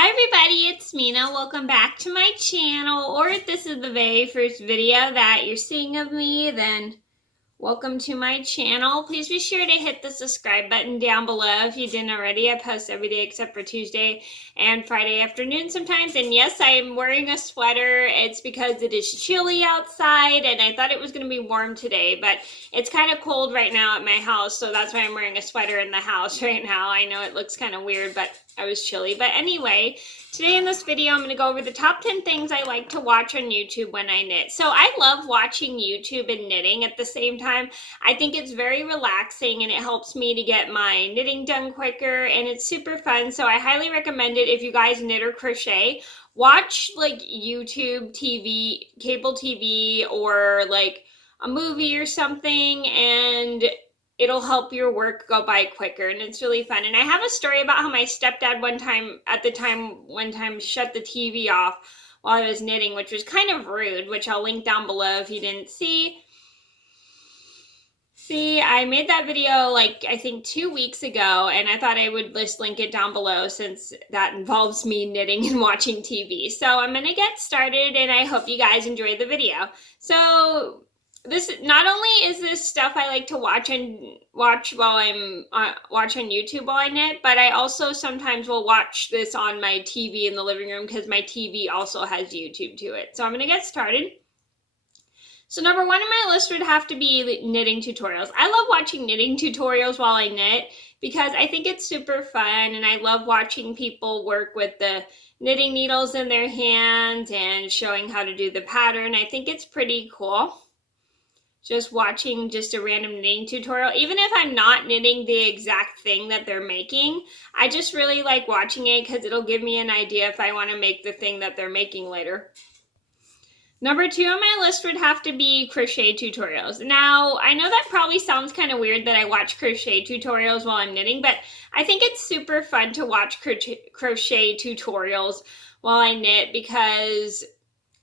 Hi everybody, it's Mena. Welcome back to my channel, or if this is the very first video that you're seeing of me, then welcome to my channel. Please be sure to hit the subscribe button down below if you didn't already. I post every day except for Tuesday and Friday afternoon sometimes. And yes, I am wearing a sweater. It's because it is chilly outside and I thought it was going to be warm today, but it's kind of cold right now at my house, so that's why I'm wearing a sweater in the house right now. I know it looks kind of weird, but I was chilly. But anyway, today in this video, I'm going to go over the top 10 things I like to watch on YouTube when I knit. So I love watching YouTube and knitting at the same time. I think it's very relaxing and it helps me to get my knitting done quicker and it's super fun. So I highly recommend it if you guys knit or crochet. Watch like YouTube TV, cable TV, or like a movie or something, and it'll help your work go by quicker, and it's really fun. And I have a story about how my stepdad one time shut the TV off while I was knitting, which was kind of rude, which I'll link down below if you didn't see. I made that video like I think 2 weeks ago, and I thought I would just link it down below since that involves me knitting and watching TV. So I'm gonna get started and I hope you guys enjoy the video. So this not only is this stuff I like to watch while I'm watch on YouTube while I knit, but I also sometimes will watch this on my TV in the living room because my TV also has YouTube to it. So I'm gonna get started. So number one on my list would have to be knitting tutorials. I love watching knitting tutorials while I knit because I think it's super fun, and I love watching people work with the knitting needles in their hands and showing how to do the pattern. I think it's pretty cool. Just watching just a random knitting tutorial, even if I'm not knitting the exact thing that they're making, I just really like watching it because it'll give me an idea if I want to make the thing that they're making later. Number two on my list would have to be crochet tutorials. Now, I know that probably sounds kind of weird that I watch crochet tutorials while I'm knitting, but I think it's super fun to watch crochet tutorials while I knit because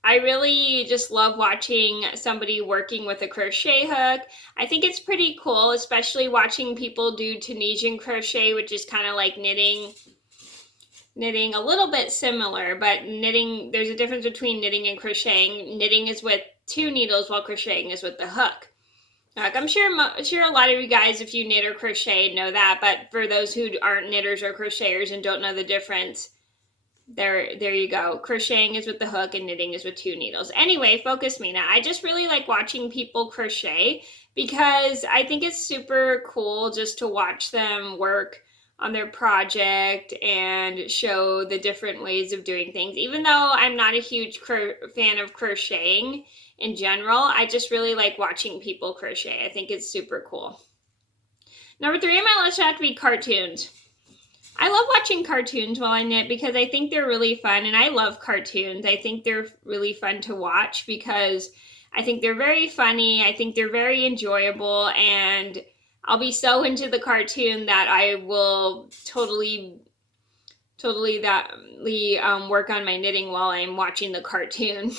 I really just love watching somebody working with a crochet hook. I think it's pretty cool, especially watching people do Tunisian crochet, which is kind of like knitting a little bit similar, but knitting, there's a difference between knitting and crocheting. Knitting is with 2 needles while crocheting is with the hook. Like, I'm sure a lot of you guys, if you knit or crochet, know that, but for those who aren't knitters or crocheters and don't know the difference, there you go. Crocheting is with the hook and knitting is with 2 needles. Anyway, focus Mena. I just really like watching people crochet because I think it's super cool just to watch them work on their project and show the different ways of doing things. Even though I'm not a huge fan of crocheting in general, I just really like watching people crochet. I think it's super cool. Number 3 on my list would have to be cartoons. I love watching cartoons while I knit because I think they're really fun, and I love cartoons. I think they're really fun to watch because I think they're very funny. I think they're very enjoyable, and I'll be so into the cartoon that I will totally work on my knitting while I'm watching the cartoon.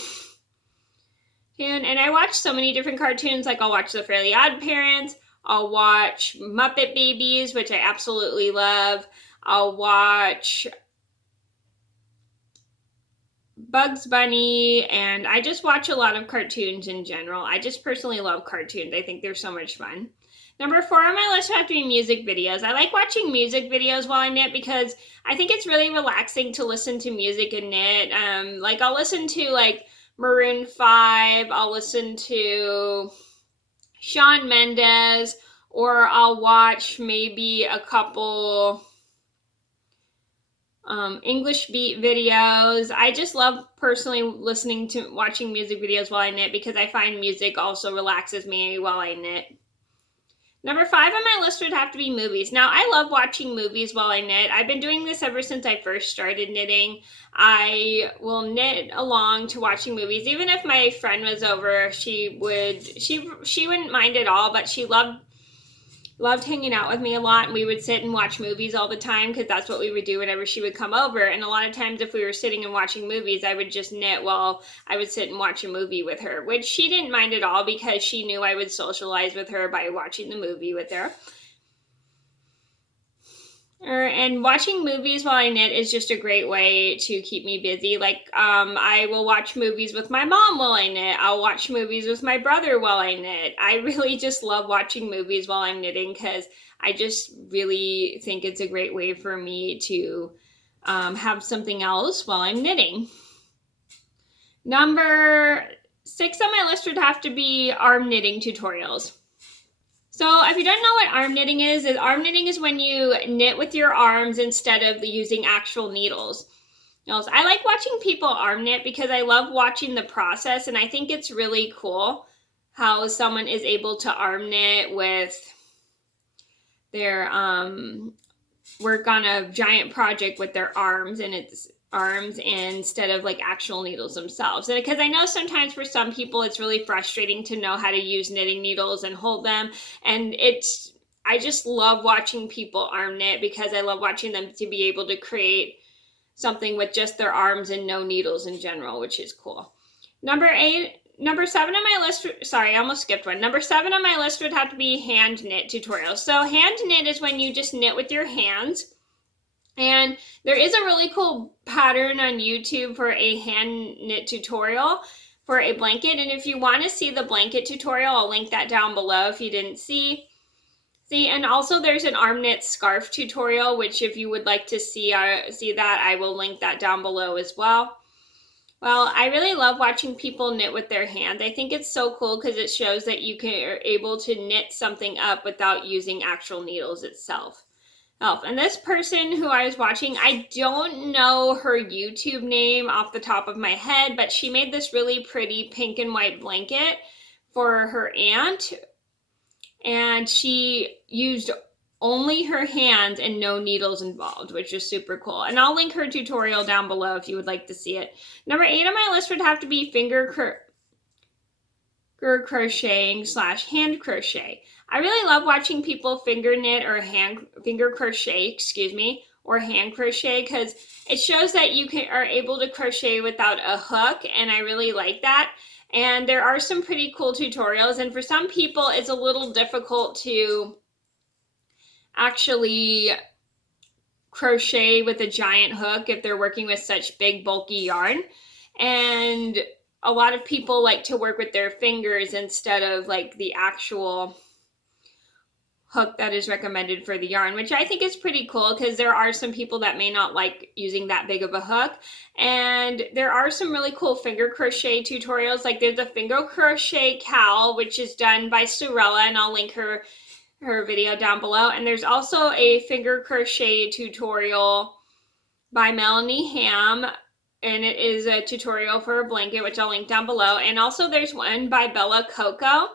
And I watch so many different cartoons. Like, I'll watch The Fairly Odd Parents. I'll watch Muppet Babies, which I absolutely love. I'll watch Bugs Bunny, and I just watch a lot of cartoons in general. I just personally love cartoons. I think they're so much fun. Number 4 on my list would have to be music videos. I like watching music videos while I knit because I think it's really relaxing to listen to music and knit. Like, I'll listen to like Maroon 5, I'll listen to Shawn Mendes, or I'll watch maybe a couple English beat videos. I just love personally watching music videos while I knit because I find music also relaxes me while I knit. Number 5 on my list would have to be movies. Now, I love watching movies while I knit. I've been doing this ever since I first started knitting. I will knit along to watching movies. Even if my friend was over, she wouldn't mind at all, but she loved hanging out with me a lot, and we would sit and watch movies all the time because that's what we would do whenever she would come over. And a lot of times if we were sitting and watching movies, I would just knit while I would sit and watch a movie with her, which she didn't mind at all because she knew I would socialize with her by watching the movie with her. And watching movies while I knit is just a great way to keep me busy. Like, I will watch movies with my mom while I knit. I'll watch movies with my brother while I knit. I really just love watching movies while I'm knitting because I just really think it's a great way for me to have something else while I'm knitting. Number 6 on my list would have to be arm knitting tutorials. So if you don't know what arm knitting is arm knitting is when you knit with your arms instead of using actual needles. I like watching people arm knit because I love watching the process, and I think it's really cool how someone is able to arm knit with their work on a giant project with their arms and its arms instead of like actual needles themselves. And because I know sometimes for some people it's really frustrating to know how to use knitting needles and hold them, and I just love watching people arm knit because I love watching them to be able to create something with just their arms and no needles in general, which is cool. Number 7 on my list, sorry, I almost skipped one. Number 7 on my list would have to be hand knit tutorials. So hand knit is when you just knit with your hands. And there is a really cool pattern on YouTube for a hand knit tutorial for a blanket. And if you want to see the blanket tutorial, I'll link that down below if you didn't see. And also there's an arm knit scarf tutorial, which if you would like to see that, I will link that down below as well. Well, I really love watching people knit with their hand. I think it's so cool because it shows that you are able to knit something up without using actual needles itself. And this person who I was watching, I don't know her YouTube name off the top of my head, but she made this really pretty pink and white blanket for her aunt, and she used only her hands and no needles involved, which is super cool. And I'll link her tutorial down below if you would like to see it. Number 8 on my list would have to be finger crocheting / hand crochet. I really love watching people finger knit or finger crochet, or hand crochet, because it shows that you are able to crochet without a hook, and I really like that. And there are some pretty cool tutorials, and for some people it's a little difficult to actually crochet with a giant hook if they're working with such big bulky yarn. And a lot of people like to work with their fingers instead of like the actual hook that is recommended for the yarn, which I think is pretty cool because there are some people that may not like using that big of a hook. And there are some really cool finger crochet tutorials. Like there's a finger crochet cowl, which is done by Sorella, and I'll link her video down below. And there's also a finger crochet tutorial by Melanie Ham, and it is a tutorial for a blanket, which I'll link down below. And also there's one by Bella Coco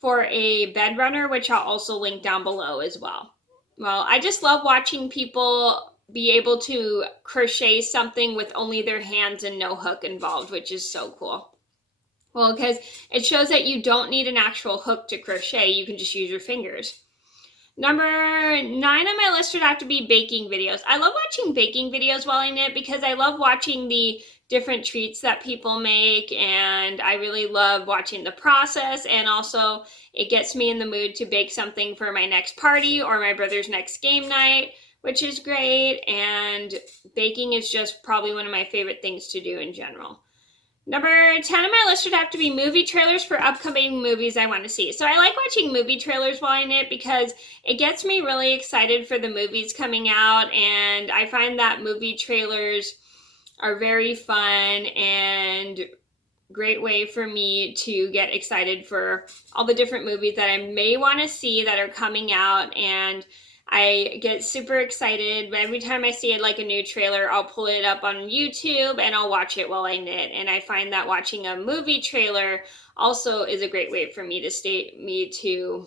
for a bed runner, which I'll also link down below as well. Well, I just love watching people be able to crochet something with only their hands and no hook involved, which is so cool. Well, because it shows that you don't need an actual hook to crochet, you can just use your fingers. Number 9 on my list would have to be baking videos. I love watching baking videos while I knit because I love watching the different treats that people make, and I really love watching the process, and also it gets me in the mood to bake something for my next party or my brother's next game night, which is great. And baking is just probably one of my favorite things to do in general. Number 10 on my list would have to be movie trailers for upcoming movies I want to see. So I like watching movie trailers while I knit because it gets me really excited for the movies coming out, and I find that movie trailers are very fun and great way for me to get excited for all the different movies that I may want to see that are coming out. And I get super excited every time I see like a new trailer. I'll pull it up on YouTube and I'll watch it while I knit. And I find that watching a movie trailer also is a great way for me to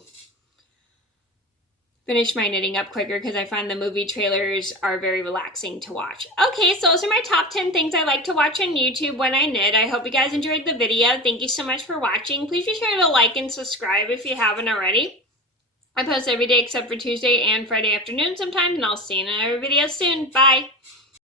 finish my knitting up quicker, because I find the movie trailers are very relaxing to watch. Okay, so those are my top 10 things I like to watch on YouTube when I knit. I hope you guys enjoyed the video. Thank you so much for watching. Please be sure to like and subscribe if you haven't already. I post every day except for Tuesday and Friday afternoon sometimes, and I'll see you in another video soon. Bye!